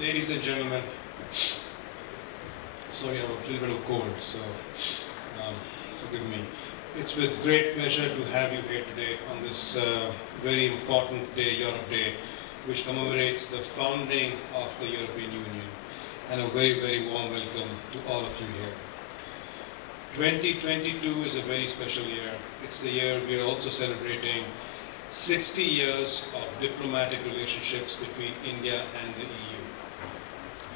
Ladies and gentlemen, sorry, I have a little bit of cold, so um, forgive me. It's with great pleasure to have you here today on this very important day, Europe Day, which commemorates the founding of the European Union. And a very, very warm welcome to all of you here. 2022 is a very special year. It's the year we are also celebrating 60 years of diplomatic relationships between India and the EU.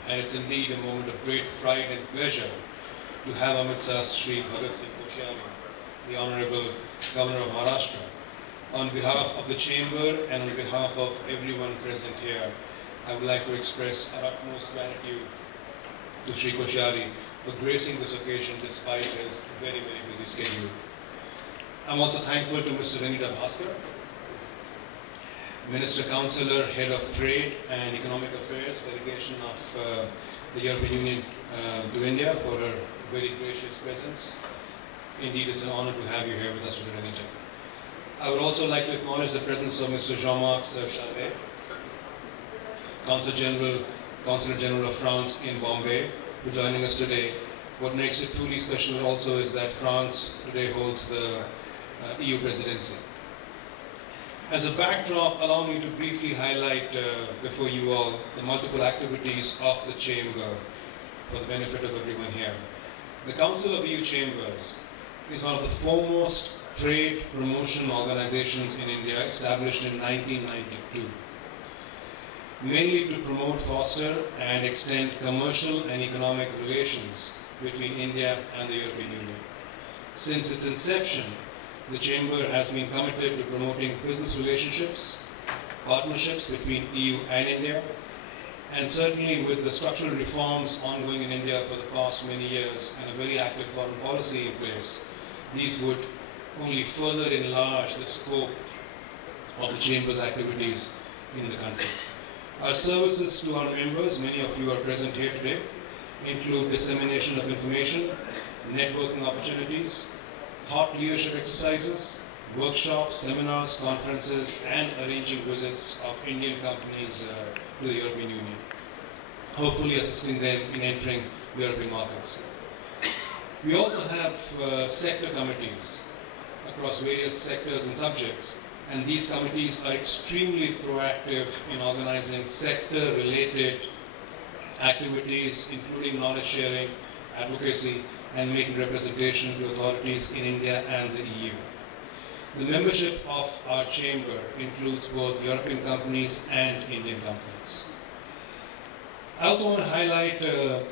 And it's indeed a moment of great pride and pleasure to have Amit Shri Bhagat Singh Koshyari, the Honorable Governor of Maharashtra. On behalf of the Chamber and on behalf of everyone present here, I would like to express our utmost gratitude to Shri Koshyari for gracing this occasion despite his very, very busy schedule. I'm also thankful to Mr. Anita Bhaskar, Minister Councillor, Head of Trade and Economic Affairs, delegation of the European Union to India, for her very gracious presence. Indeed, it's an honor to have you here with us today, Anita. I would also like to acknowledge the presence of Mr. Jean-Marc Charvet, Consul General of France in Bombay, for joining us today. What makes it truly special also is that France today holds the EU presidency. As a backdrop, allow me to briefly highlight before you all the multiple activities of the Chamber for the benefit of everyone here. The Council of EU Chambers is one of the foremost trade promotion organizations in India, established in 1992, mainly to promote, foster and extend commercial and economic relations between India and the European Union. Since its inception, the Chamber has been committed to promoting business relationships, partnerships between EU and India, and certainly with the structural reforms ongoing in India for the past many years and a very active foreign policy in place, these would only further enlarge the scope of the Chamber's activities in the country. Our services to our members, many of you are present here today, include dissemination of information, networking opportunities, thought leadership exercises, workshops, seminars, conferences, and arranging visits of Indian companies to the European Union, hopefully assisting them in entering European markets. We also have sector committees across various sectors and subjects, and these committees are extremely proactive in organizing sector-related activities, including knowledge sharing, advocacy, and making representation to authorities in India and the EU. The membership of our chamber includes both European companies and Indian companies. I also want to highlight a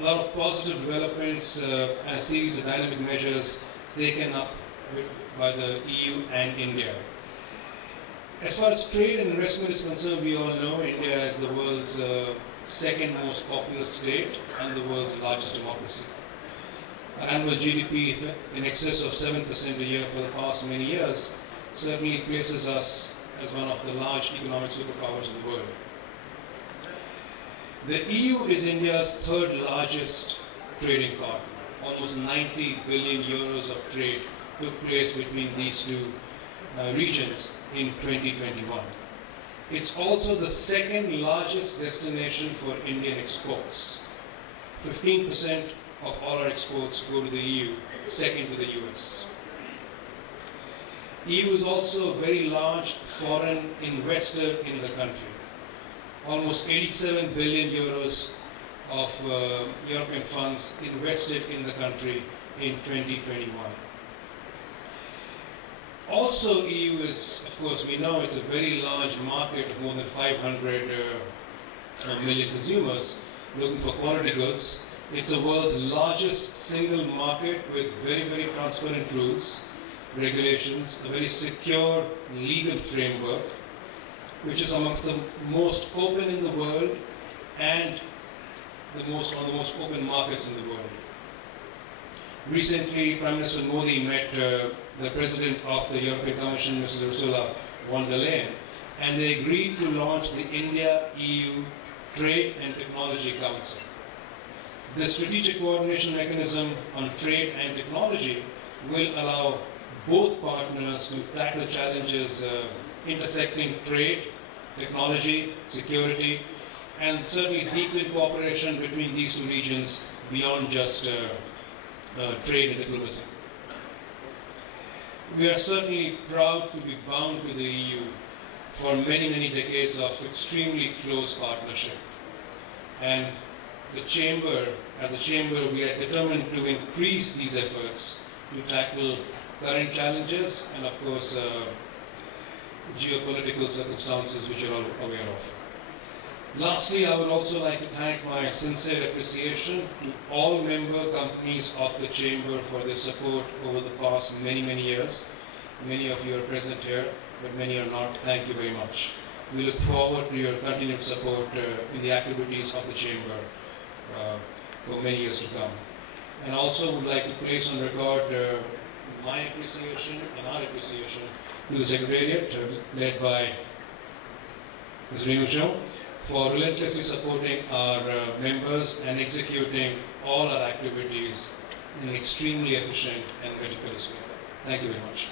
lot of positive developments and a series of dynamic measures taken up by the EU and India. As far as trade and investment is concerned, we all know India is the world's second most populous state and the world's largest democracy. Our annual GDP in excess of 7% a year for the past many years certainly places us as one of the large economic superpowers in the world. The EU is India's third largest trading partner. Almost 90 billion euros of trade took place between these two regions in 2021. It's also the second largest destination for Indian exports. 15% of all our exports go to the EU, second to the US. EU is also a very large foreign investor in the country. Almost 87 billion euros of European funds invested in the country in 2021. Also, EU is, of course, we know it's a very large market of more than 500 million consumers looking for quality goods. It's the world's largest single market with very, very transparent rules, regulations, a very secure legal framework, which is amongst the most open in the world and one of the most open markets in the world. Recently, Prime Minister Modi met the President of the European Commission, Mrs. Ursula von der Leyen, and they agreed to launch the India-EU Trade and Technology Council. The strategic coordination mechanism on trade and technology will allow both partners to tackle challenges intersecting trade, technology, security, and certainly deepen cooperation between these two regions beyond just trade and diplomacy. We are certainly proud to be bound to the EU for many, many decades of extremely close partnership. And the Chamber, as a Chamber, we are determined to increase these efforts to tackle current challenges and, of course, geopolitical circumstances which you're all aware of. Lastly, I would also like to thank my sincere appreciation to all member companies of the Chamber for their support over the past many, many years. Many of you are present here, but many are not. Thank you very much. We look forward to your continued support in the activities of the Chamber for many years to come. And also would like to place on record my appreciation and our appreciation to the Secretariat, led by Ms. Renu Shah, for relentlessly supporting our members and executing all our activities in an extremely efficient and meticulous way. Thank you very much.